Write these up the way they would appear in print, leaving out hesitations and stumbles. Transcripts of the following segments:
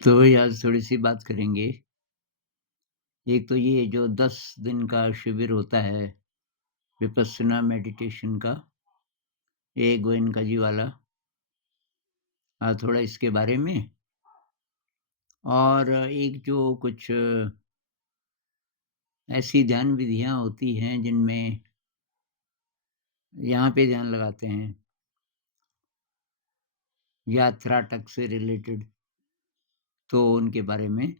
तो वही आज थोड़ी-सी बात करेंगे। एक तो ये जो 10 दिन का शिविर होता है, विपस्सना मेडिटेशन का, ये गोयनका जी वाला, थोड़ा इसके बारे में और एक जो कुछ ऐसी ध्यान विधियाँ होती हैं जिनमें यहाँ पे ध्यान लगाते हैं, या त्राटक से रिलेटेड, तो उनके बारे में।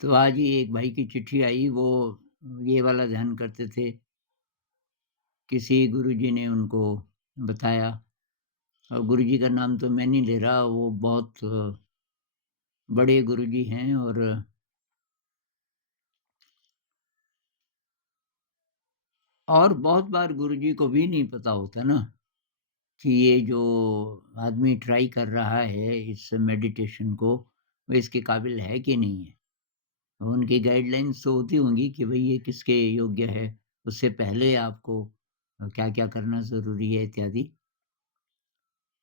तो आज ही एक भाई की चिट्ठी आई, वो ये वाला ध्यान करते थे, किसी गुरुजी ने उनको बताया। गुरुजी का नाम तो मैं नहीं ले रहा, वो बहुत बड़े गुरुजी हैं और बहुत बार गुरुजी को भी नहीं पता होता ना कि ये जो आदमी ट्राई कर रहा है इस मेडिटेशन को, वो इसके काबिल है कि नहीं है। उनकी गाइडलाइंस तो होती होंगी कि भई ये किसके योग्य है, उससे पहले आपको क्या-क्या करना ज़रूरी है इत्यादि।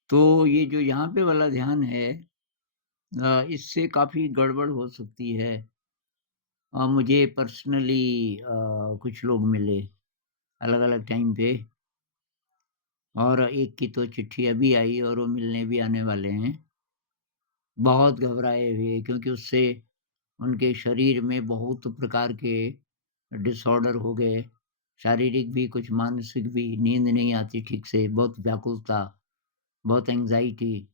तो ये जो यहाँ पे वाला ध्यान है, इससे काफ़ी गड़बड़ हो सकती है। मुझे पर्सनली कुछ लोग मिले अलग-अलग टाइम पे, और एक की तो चिट्ठी अभी आई और वो मिलने भी आने वाले हैं। बहुत घबराए हुए, क्योंकि उससे उनके शरीर में बहुत प्रकार के डिसऑर्डर हो गए, शारीरिक भी, कुछ मानसिक भी, नींद नहीं आती ठीक से, बहुत व्याकुलता, बहुत एंग्ज़ायटी।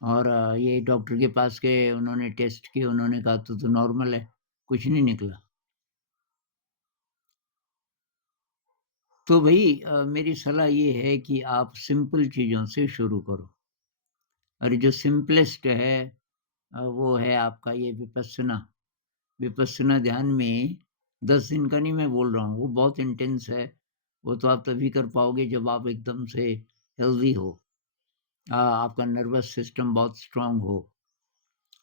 और ये डॉक्टर के पास गए, उन्होंने टेस्ट किए, उन्होंने कहा तो नॉर्मल है, कुछ नहीं निकला। तो भई मेरी सलाह ये है कि आप सिंपल चीज़ों से शुरू करो, और जो सिंपलेस्ट है वो है आपका ये विपस्सना। विपस्सना ध्यान में 10 दिन का नहीं मैं बोल रहा हूँ, वो बहुत इंटेंस है। वो तो आप तभी कर पाओगे जब आप एकदम से हेल्दी हो, आपका नर्वस सिस्टम बहुत स्ट्रॉन्ग हो।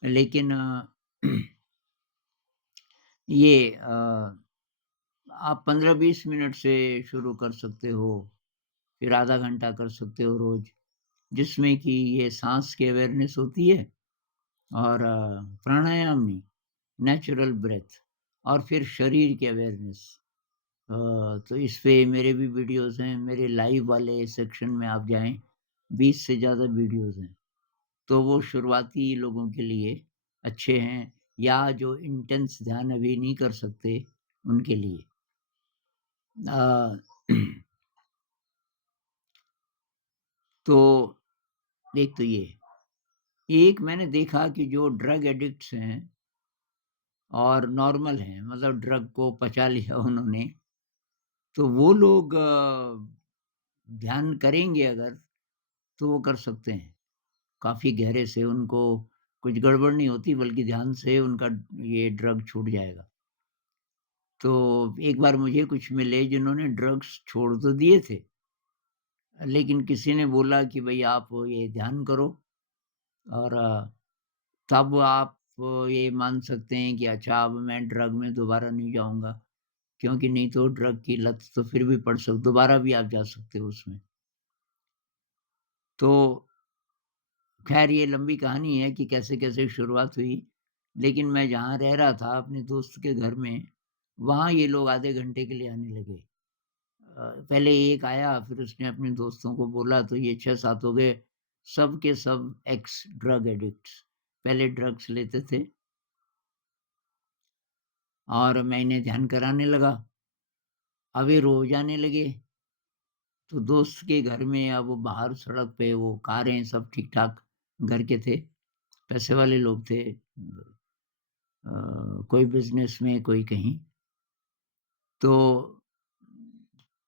लेकिन ये आप 15-20 मिनट से शुरू कर सकते हो, फिर आधा घंटा कर सकते हो रोज़, जिसमें कि ये साँस की अवेयरनेस होती है, और प्राणायाम नहीं, नेचुरल ब्रेथ, और फिर शरीर की अवेयरनेस। तो इस पे मेरे भी वीडियोज़ हैं, मेरे लाइव वाले सेक्शन में आप जाएँ, 20 से ज़्यादा वीडियोज़ हैं। तो वो शुरुआती लोगों के लिए अच्छे हैं, या जो इंटेंस ध्यान अभी नहीं कर सकते, उनके लिए। अ, तो एक तो ये। एक मैंने देखा कि जो ड्रग एडिक्ट्स हैं और नॉर्मल हैं, मतलब ड्रग को पचा लिया उन्होंने, तो वो लोग ध्यान करेंगे अगर, तो वो कर सकते हैं। काफ़ी गहरे से उनको कुछ गड़बड़ नहीं होती, बल्कि ध्यान से उनका ये ड्रग छूट जाएगा। तो एक बार मुझे कुछ मिले जिन्होंने ड्रग्स छोड़ तो दिए थे, लेकिन किसी ने बोला कि भई आप ये ध्यान करो, और तब आप ये मान सकते हैं कि अच्छा, अब मैं ड्रग में दोबारा नहीं जाऊँगा, क्योंकि नहीं तो ड्रग की लत तो फिर भी दोबारा भी आप जा सकते हो उसमें। तो ख़ैर ये लंबी कहानी है कि कैसे-कैसे शुरुआत हुई, लेकिन मैं जहाँ रह रहा था अपने दोस्त के घर में, वहाँ ये लोग आधे घंटे के लिए आने लगे। पहले एक आया, फिर उसने अपने दोस्तों को बोला, तो ये 6-7 हो गए, सब के सब एक्स ड्रग एडिक्ट्स। पहले ड्रग्स लेते थे, और मैं इन्हें ध्यान कराने लगा। अब ये रोज़ आने लगे, तो दोस्त के घर में, अब वो बाहर सड़क पे वो कारें सब ठीक-ठाक घर के थे, पैसे वाले लोग थे। कोई बिज़नेस में, कोई कहीं। तो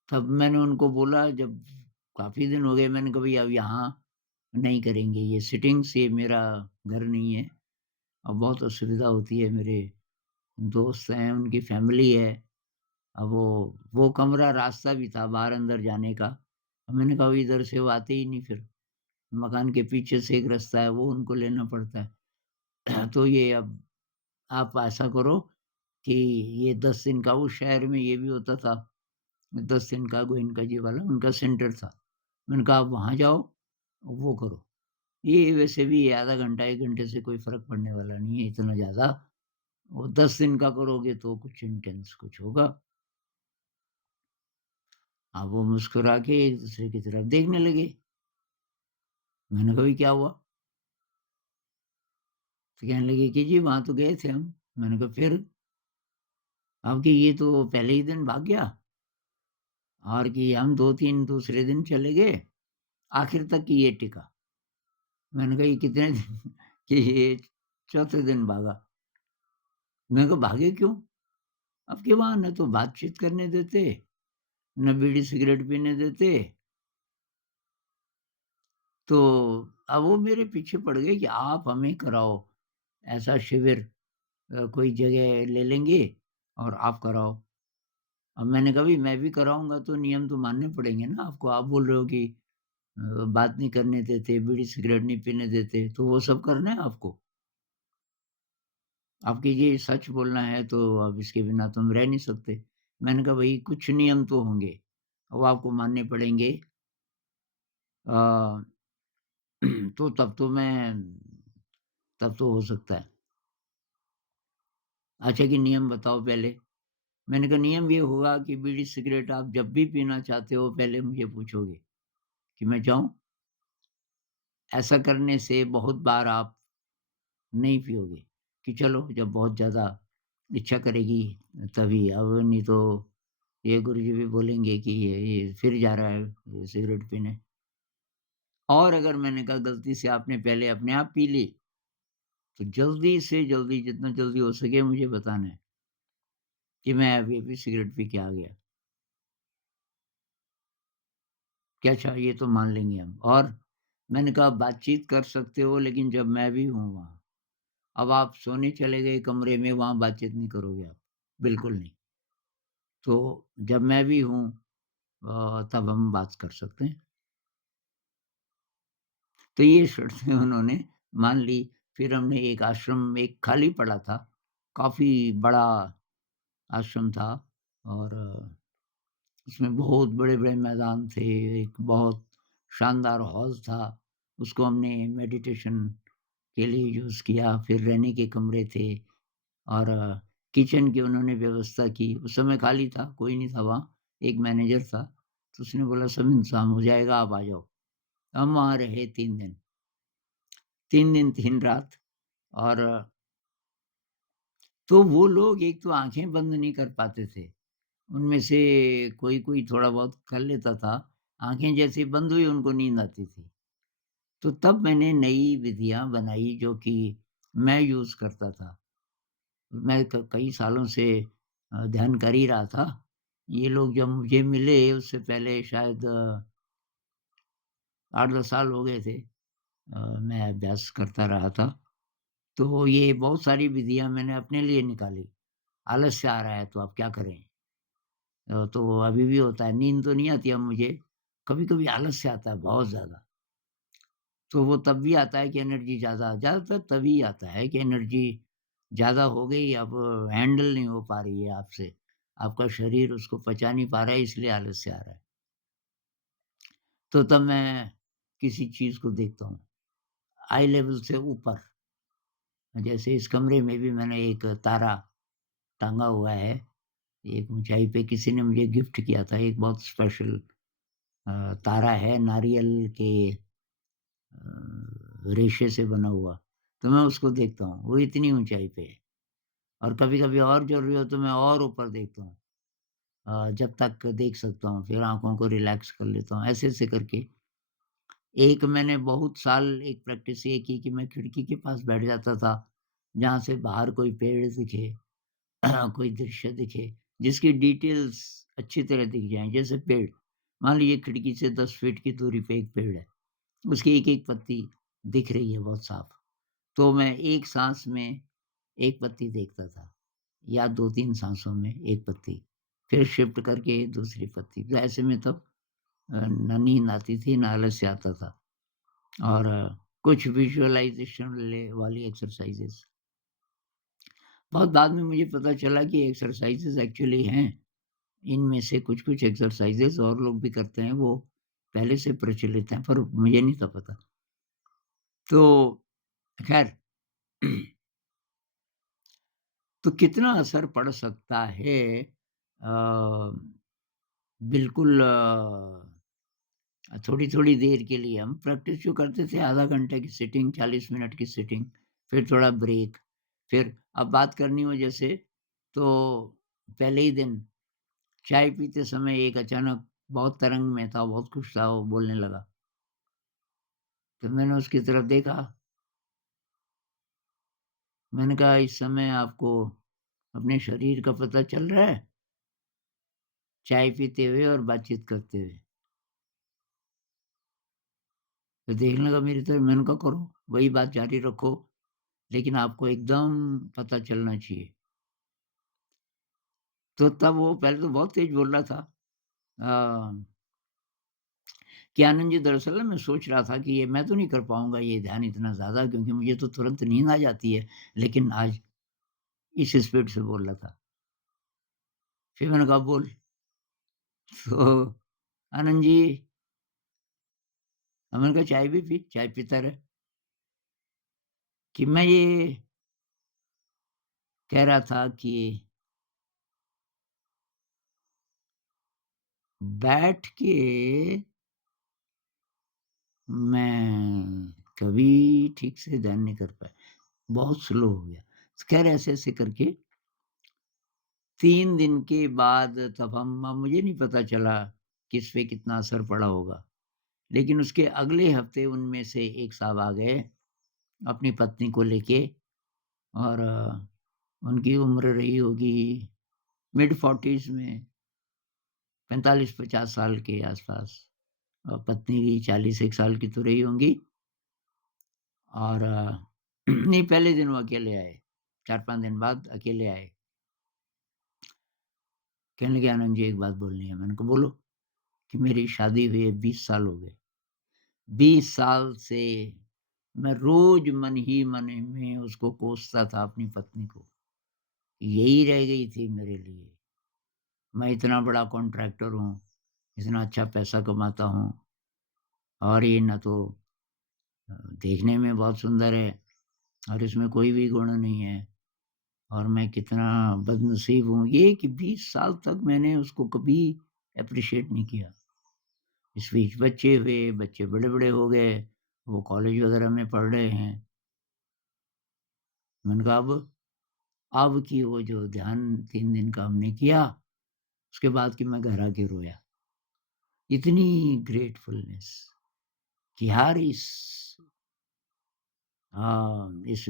तब मैंने उनको बोला, जब काफ़ी दिन हो गए, मैंने कहा भई अब यहाँ नहीं करेंगे ये सिटिंग्स, ये मेरा घर नहीं है, अब बहुत असुविधा होती है, मेरे दोस्त हैं, उनकी फैमिली है। अब वो कमरा रास्ता भी था बाहर अंदर जाने का। अब मैंने कहा इधर से वो आते ही नहीं फिर, मकान के पीछे से एक रास्ता है, वो उनको लेना पड़ता है। तो ये अब आप ऐसा करो कि ये 10 दिन का, उस शहर में ये भी होता था, 10 दिन का गोयनका जी वाला उनका सेंटर था। मैंने कहा आप वहाँ जाओ, वो करो। ये वैसे भी आधा घंटा, 1 घंटे से कोई फ़र्क पड़ने वाला नहीं है इतना ज़्यादा। वो 10 दिन का करोगे तो कुछ इंटेंस कुछ होगा। अब वो मुस्कुरा के एक-दूसरे की तरफ देखने लगे। मैंने कहा, "भई क्या हुआ?" तो कहने लगे कि जी वहाँ तो गए थे हम। मैंने कहा फिर? अब कि ये तो पहले ही दिन भाग गया और कि हम 2-3 दूसरे दिन चले गए, आखिर तक कि ये टिका। मैंने कहा ये कितने दिन कि ये चौथे दिन भागा। मैंने कहा भागे क्यों? अब कि वहाँ ना तो बातचीत करने देते, ना बीड़ी सिगरेट पीने देते, तो अब वो मेरे पीछे पड़ गए कि आप हमें कराओ, ऐसा शिविर कोई जगह ले लेंगे और आप कराओ। अब मैंने कहा भई मैं भी कराऊँगा तो नियम तो मानने पड़ेंगे ना आपको। आप बोल रहे हो कि बात नहीं करने देते, बीड़ी सिगरेट नहीं पीने देते, तो वो सब करना है आपको। आपकी ये सच बोलना है तो अब इसके बिना तो हम रह नहीं सकते। मैंने कहा भई कुछ नियम तो होंगे, वो आपको मानने पड़ेंगे। अ, तो तब तो हो सकता है। अच्छा कि नियम बताओ पहले। मैंने कहा नियम ये होगा कि बीड़ी सिगरेट आप जब भी पीना चाहते हो पहले मुझे पूछोगे कि मैं जाऊँ? ऐसा करने से बहुत बार आप नहीं पियोगे कि चलो जब बहुत ज़्यादा इच्छा करेगी तभी, अब नहीं तो ये गुरुजी भी बोलेंगे कि ये फिर जा रहा है ये सिगरेट पीने। और अगर मैंने कहा गलती से आपने पहले अपने आप पी ली, तो जल्दी से जल्दी जितना जल्दी हो सके मुझे बताना है कि मैं अभी-अभी सिगरेट पी के आ गया। कि अच्छा ये तो मान लेंगे हम। और मैंने कहा बातचीत कर सकते हो लेकिन जब मैं भी हूँ वहाँ। अब आप सोने चले गए कमरे में वहाँ बातचीत नहीं करोगे आप, बिल्कुल नहीं। तो जब मैं भी हूँ तब हम बात कर सकते हैं। तो ये शर्तें उन्होंने मान ली। फिर हमने एक आश्रम एक खाली पड़ा था, काफ़ी बड़ा आश्रम था और उसमें बहुत बड़े-बड़े मैदान थे, एक बहुत शानदार हॉल था, उसको हमने मेडिटेशन के लिए यूज़ किया। फिर रहने के कमरे थे और किचन की उन्होंने व्यवस्था की। उस समय खाली था, कोई नहीं था वहाँ, एक मैनेजर था, तो उसने बोला सब इंतज़ाम हो जाएगा, आप आ जाओ। हम वहाँ रहे 3 दिन, 3 दिन 3 रात। और तो वो लोग एक तो आँखें बंद नहीं कर पाते थे। उनमें से कोई-कोई थोड़ा बहुत कर लेता था, आँखें जैसे ही बंद हुई उनको नींद आती थी। तो तब मैंने नई विधियाँ बनाई जो कि मैं यूज़ करता था। मैं क कई सालों से ध्यान कर ही रहा था। ये लोग जब मुझे मिले उससे पहले शायद 8-10 साल हो गए थे। मैं अभ्यास करता रहा था। तो ये बहुत सारी विधियाँ मैंने अपने लिए निकाली। आलस्य आ रहा है तो अब क्या करें? तो वो अभी भी होता है, नींद तो नहीं आती अब मुझे, कभी-कभी आलस्य आता है बहुत ज़्यादा। तो वो तब भी आता है कि एनर्जी ज़्यादातर तभी आता है कि एनर्जी ज़्यादा हो गई, अब हैंडल नहीं हो पा रही है आपसे। आपका शरीर उसको पचा नहीं पा रहा है इसलिए आलस्य आ रहा है। तो तब मैं किसी चीज़ को देखता हूँ, आई लेवल से ऊपर। जैसे इस कमरे में भी मैंने एक तारा टाँगा हुआ है, एक ऊँचाई पे किसी ने मुझे गिफ्ट किया था, एक बहुत स्पेशल तारा है नारियल के रेशे से बना हुआ, तो मैं उसको देखता हूँ, वो इतनी ऊँचाई पे है। और कभी-कभी और ज़रूरी हो तो मैं और ऊपर देखता हूँ, जब तक देख सकता हूँ, फिर आँखों को रिलैक्स कर लेता हूँ, ऐसे-ऐसे करके। एक मैंने बहुत साल एक प्रैक्टिस ये की कि मैं खिड़की के पास बैठ जाता था, जहाँ से बाहर कोई पेड़ दिखे, कोई दृश्य दिखे, जिसकी डिटेल्स अच्छी तरह दिख जाएँ, जैसे पेड़। मान लीजिए खिड़की से 10 फीट की दूरी पे एक पेड़ है, उसकी एक-एक पत्ती दिख रही है बहुत साफ। तो मैं एक साँस में 1 पत्ती देखता था या 2-3 साँसों में 1 पत्ती, फिर शिफ्ट करके दूसरी पत्ती। तो ऐसे में तब ना नींद आती थी, ना आलस्य आता था। और कुछ विज़ुअलाइज़ेशन ले वाली एक्सरसाइज़ेज़। बहुत बाद में मुझे पता चला कि एक्सरसाइज़ेज़ एक्चुअली हैं। इनमें से कुछ-कुछ एक्सरसाइज़ेज़ और लोग भी करते हैं, वो पहले से प्रचलित हैं, पर मुझे नहीं था पता। तो ख़ैर तो कितना असर पड़ सकता है बिल्कुल थोड़ी-थोड़ी देर के लिए हम प्रैक्टिस जो करते थे आधा घंटे की सिटिंग, 40 मिनट की सिटिंग, फिर थोड़ा ब्रेक, फिर अब बात करनी हो जैसे तो पहले ही दिन चाय पीते समय एक अचानक बहुत तरंग में था, बहुत खुश था, वो बोलने लगा। तो मैंने उसकी तरफ देखा, मैंने कहा इस समय आपको अपने शरीर का पता चल रहा है? चाय पीते हुए और बातचीत करते हुए। तो देखने लगा मेरी तरफ, मैंने कहा करो, वही बात जारी रखो, लेकिन आपको एकदम पता चलना चाहिए। तो तब वो पहले तो बहुत तेज़ बोल रहा था अ, कि आनंद जी दरअसल ना मैं सोच रहा था कि ये मैं तो नहीं कर पाऊँगा ये ध्यान इतना ज़्यादा क्योंकि मुझे तो तुरंत नींद आ जाती है, लेकिन आज इस स्पीड से बोल रहा था। फिर मैंने कहा बोल, तो आनंद जी मैंने कहा चाय भी पी, चाय पीता रहे, कि मैं ये कह रहा था कि बैठ के मैं कभी ठीक से ध्यान नहीं कर पाया, बहुत स्लो हो गया। खैर ऐसे-ऐसे करके 3 दिन के बाद तब हम मुझे नहीं पता चला किस पे कितना असर पड़ा होगा। लेकिन उसके अगले हफ्ते उनमें से एक साहब आ गए अपनी पत्नी को लेके और उनकी उम्र रही होगी मिड 40s में 45-50 साल के आस-पास और पत्नी भी 40 एक साल की तो रही होंगी और नहीं पहले दिन वो अकेले आए, 4-5 दिन बाद अकेले आए। कहने लगे आनंद जी एक बात बोलनी है। मैंने कहा बोलो, कि मेरी शादी हुए 20 साल हो गए। 20 साल से मैं रोज़ मन ही मन में उसको कोसता था अपनी पत्नी को। यही रह गई थी मेरे लिए। मैं इतना बड़ा कॉन्ट्रैक्टर हूँ, इतना अच्छा पैसा कमाता हूँ और ये ना तो देखने में बहुत सुंदर है और इसमें कोई भी गुण नहीं है और मैं कितना बदनसीब हूँ। ये कि 20 साल तक मैंने उसको कभी एप्रिशिएट नहीं किया। इस बीच बच्चे हुए, बच्चे बड़े-बड़े हो गए, वो कॉलेज वगैरह में पढ़ रहे हैं। मैंने कहा अब की वो जो ध्यान 3 दिन का हमने किया, उसके बाद कि मैं घर आके रोया। इतनी ग्रेटफुलनेस कि यार इस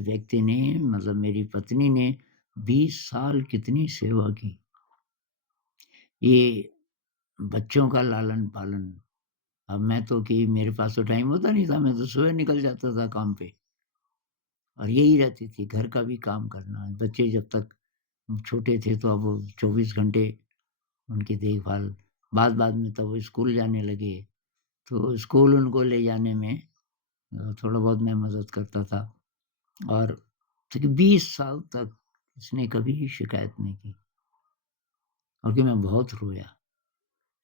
व्यक्ति ने मतलब मेरी पत्नी ने 20 साल कितनी सेवा की। ये बच्चों का लालन-पालन, अब मैं तो कि मेरे पास तो टाइम होता नहीं था, मैं तो सुबह निकल जाता था काम पे और यही रहती थी घर का भी काम करना। बच्चे जब तक छोटे थे तो अब 24 घंटे उनकी देखभाल, बाद-बाद में तब वो स्कूल जाने लगे, तो स्कूल उनको ले जाने में थोड़ा बहुत मैं मदद करता था और क्योंकि 20 साल तक इसने कभी शिकायत नहीं की और कि मैं बहुत रोया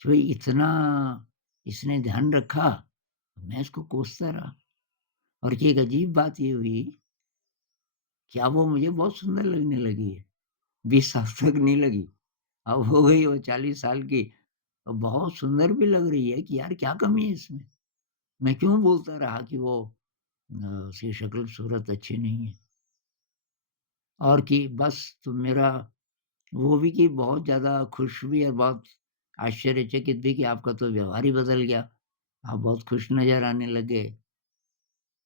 कि भई इतना इसने ध्यान रखा, मैं इसको कोसता रहा और कि एक अजीब बात ये हुई कि अब वो मुझे बहुत सुंदर लगने लगी है, 20 साल तक नहीं लगी, अब हो गई वो 40 साल की और बहुत सुंदर भी लग रही है कि यार क्या कमी है इसमें? मैं क्यों बोलता रहा कि वो उसकी शक्ल-सूरत अच्छी नहीं है और कि बस तो मेरा वो भी कि बहुत ज़्यादा खुश भी और बहुत आश्चर्यचकित भी कि आपका तो व्यवहार ही बदल गया। आप बहुत खुश नज़र आने लगे।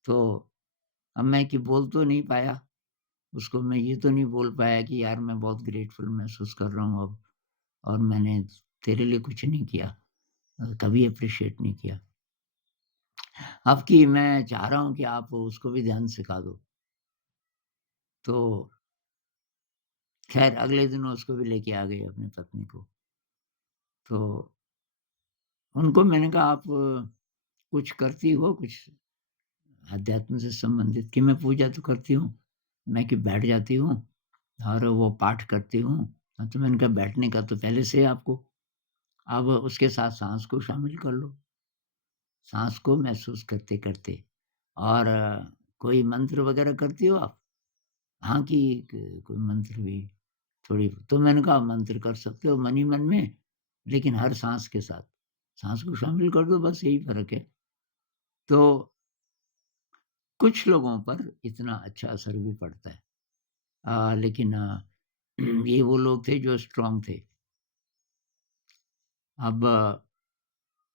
तो अब मैं कि बोल तो नहीं पाया, उसको मैं ये तो नहीं बोल पाया कि यार मैं बहुत ग्रेटफुल महसूस कर रहा हूँ अब और मैंने तेरे लिए कुछ नहीं किया कभी एप्रिशिएट नहीं किया। अब कि मैं चाह रहा हूँ कि आप उसको भी ध्यान सिखा दो। तो ख़ैर अगले दिन वो उसको भी लेके आ गए अपनी पत्नी को। तो उनको मैंने कहा आप कुछ करती हो कुछ अध्यात्म से संबंधित कि मैं पूजा तो करती हूँ, मैं कि बैठ जाती हूँ और वो पाठ करती हूँ। तो मैंने कहा बैठने का तो पहले से है आपको, अब उसके साथ साँस को शामिल कर लो। साँस को महसूस करते-करते। और कोई मंत्र वग़ैरह करती हो आप? हाँ, कि क कोई मंत्र भी थोड़ी तो मैंने कहा मंत्र कर सकते हो मन ही मन में, लेकिन हर साँस के साथ। साँस को शामिल कर दो बस यही फ़र्क है। तो कुछ लोगों पर इतना अच्छा असर भी पड़ता है। लेकिन ये वो लोग थे जो स्ट्रॉन्ग थे। अब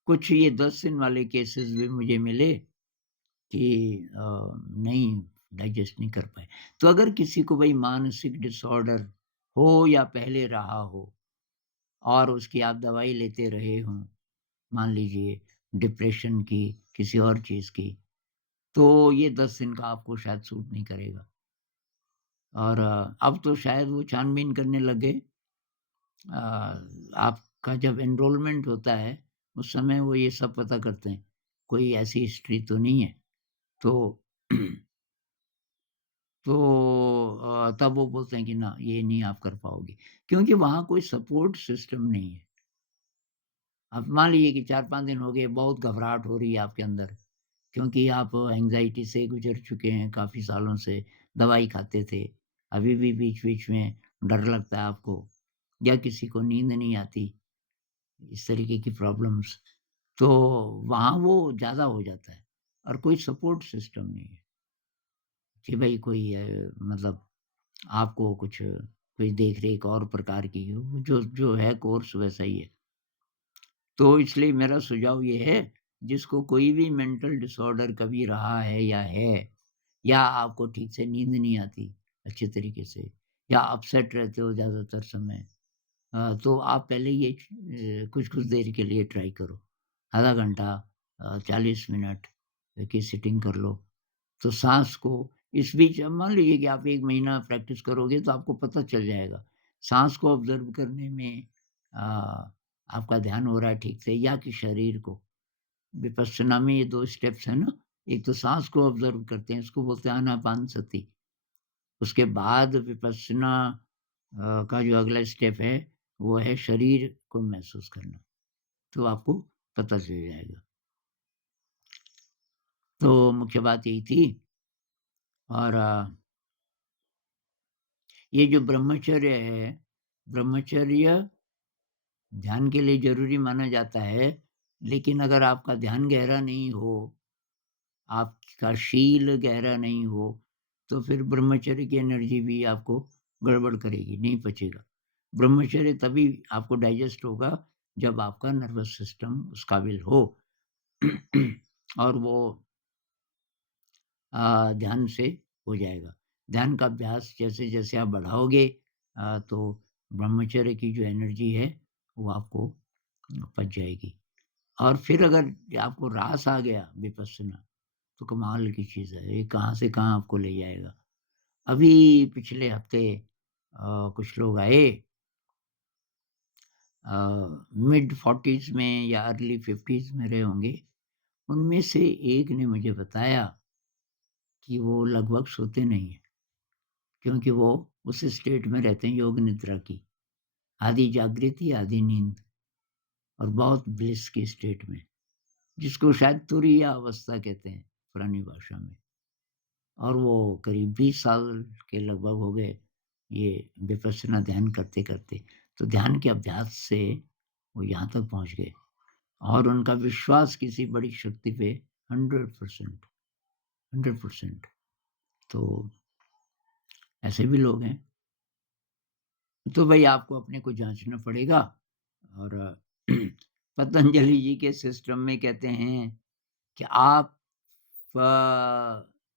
कुछ ये 10 दिन वाले केसेज़ भी मुझे मिले कि नहीं डाइजेस्ट नहीं कर पाए। तो अगर किसी को भई मानसिक डिसऑर्डर हो या पहले रहा हो और उसकी आप दवाई लेते रहे हों, मान लीजिए डिप्रेशन की, किसी और चीज़ की, तो ये 10 दिन का आपको शायद सूट नहीं करेगा। और अब तो शायद वो छानबीन करने लग गए। अ, आपका जब एनरोलमेंट होता है, उस समय वो ये सब पता करते हैं, कोई ऐसी हिस्ट्री तो नहीं है। तो तो तब वो बोलते हैं कि ना ये नहीं आप कर पाओगे, क्योंकि वहाँ कोई सपोर्ट सिस्टम नहीं है। अब मान लीजिए कि 4-5 दिन हो गए, बहुत घबराहट हो रही है आपके अंदर, क्योंकि आप एंग्ज़ायटी से गुज़र चुके हैं काफ़ी सालों से, दवाई खाते थे, अभी भी बीच-बीच में डर लगता है आपको या किसी को नींद नहीं आती, इस तरीके की प्रॉब्लम्स, तो वहाँ वो ज़्यादा हो जाता है और कोई सपोर्ट सिस्टम नहीं है कि भई कोई मतलब आपको कुछ कोई देख-रेख और प्रकार की हो, जो जो है कोर्स वैसा ही है। तो इसलिए मेरा सुझाव ये है, जिसको कोई भी मेंटल डिसऑर्डर कभी रहा है या आपको ठीक से नींद नहीं आती अच्छे तरीके से या अपसेट रहते हो ज़्यादातर समय, तो आप पहले ये कुछ-कुछ देर के लिए ट्राई करो। आधा घंटा 40 मिनट की सिटिंग कर लो। तो साँस को इस बीच अब मान लीजिए कि आप 1 महीना प्रैक्टिस करोगे तो आपको पता चल जाएगा। साँस को ऑब्ज़र्व करने में आपका ध्यान हो रहा है ठीक से या कि शरीर को। विपश्यना में ये 2 स्टेप्स हैं ना, एक तो साँस को ऑब्ज़र्व करते हैं, इसको बोलते हैं आनापानसति। उसके बाद विपश्यना का जो अगला स्टेप है, वो है शरीर को महसूस करना। तो आपको पता चल जाएगा। तो मुख्य बात यही थी। और ये जो ब्रह्मचर्य है, ब्रह्मचर्य ध्यान के लिए ज़रूरी माना जाता है, लेकिन अगर आपका ध्यान गहरा नहीं हो, आपका शील गहरा नहीं हो, तो फिर ब्रह्मचर्य की एनर्जी भी आपको गड़बड़ करेगी, नहीं पचेगा। ब्रह्मचर्य तभी आपको डाइजेस्ट होगा, जब आपका नर्वस सिस्टम उस काबिल हो और वो ध्यान से हो जाएगा। ध्यान का अभ्यास जैसे-जैसे आप बढ़ाओगे तो ब्रह्मचर्य की जो एनर्जी है, वो आपको पच जाएगी। और फिर अगर आपको रास आ गया विपस्सना, तो कमाल की चीज़ है, ये कहाँ से कहाँ आपको ले जाएगा। अभी पिछले हफ्ते कुछ लोग आए मिड 40s में या अर्ली 50s में रहे होंगे, उनमें से एक ने मुझे बताया कि वो लगभग सोते नहीं हैं। क्योंकि वो उस स्टेट में रहते हैं योग निद्रा की, आधी जागृति, आधी नींद और बहुत ब्लिस की स्टेट में, जिसको शायद तुरीय अवस्था कहते हैं पुरानी भाषा में। और वो करीब 20 साल के लगभग हो गए, ये विपश्यना ध्यान करते-करते। तो ध्यान के अभ्यास से वो यहाँ तक पहुँच गए और उनका विश्वास किसी बड़ी शक्ति पे 100%, 100%। तो ऐसे भी लोग हैं। तो भई आपको अपने को जाँचना पड़ेगा और पतंजलि जी के सिस्टम में कहते हैं कि आप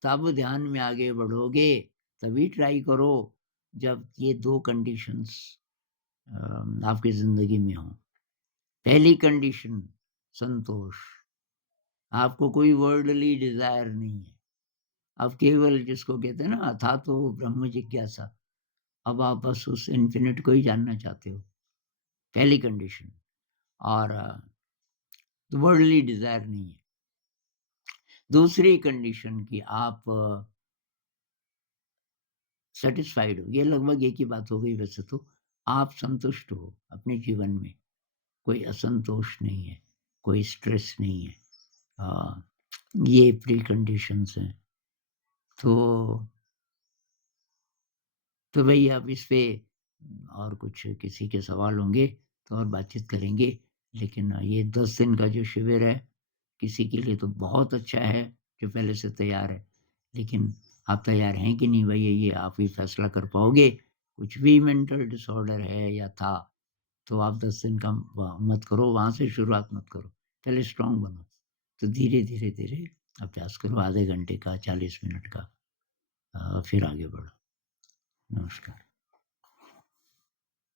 तब ध्यान में आगे बढ़ोगे, तभी ट्राई करो जब ये 2 कंडीशंस आपकी ज़िंदगी में हों। पहली कंडीशन संतोष, आपको कोई वर्ल्डली डिज़ायर नहीं है। अब केवल जिसको कहते हैं ना अथातो ब्रह्म जिज्ञासा, अब आप बस उस इन्फिनिट को ही जानना चाहते हो, पहली कंडीशन। और वर्ल्डली डिज़ायर नहीं है। दूसरी कंडीशन कि आप सैटिस्फाइड हो, ये लगभग एक ही बात हो गई वैसे तो। आप संतुष्ट हो अपने जीवन में, कोई असंतोष नहीं है, कोई स्ट्रेस नहीं है। हाँ, ये प्री कंडीशंस हैं। तो तो भई अब इस पे और कुछ किसी के सवाल होंगे तो और बातचीत करेंगे। लेकिन ये 10 दिन का जो शिविर है, किसी के लिए तो बहुत अच्छा है जो पहले से तैयार है। लेकिन आप तैयार हैं कि नहीं भई ये आप ही फैसला कर पाओगे। कुछ भी मेंटल डिसऑर्डर है या था, तो आप 10 दिन का मत करो, वहाँ से शुरुआत मत करो। पहले स्ट्रॉन्ग बनो। तो धीरे, धीरे, धीरे अभ्यास करो आधे घंटे का, 40 मिनट का फिर आगे बढ़ो। नमस्कार।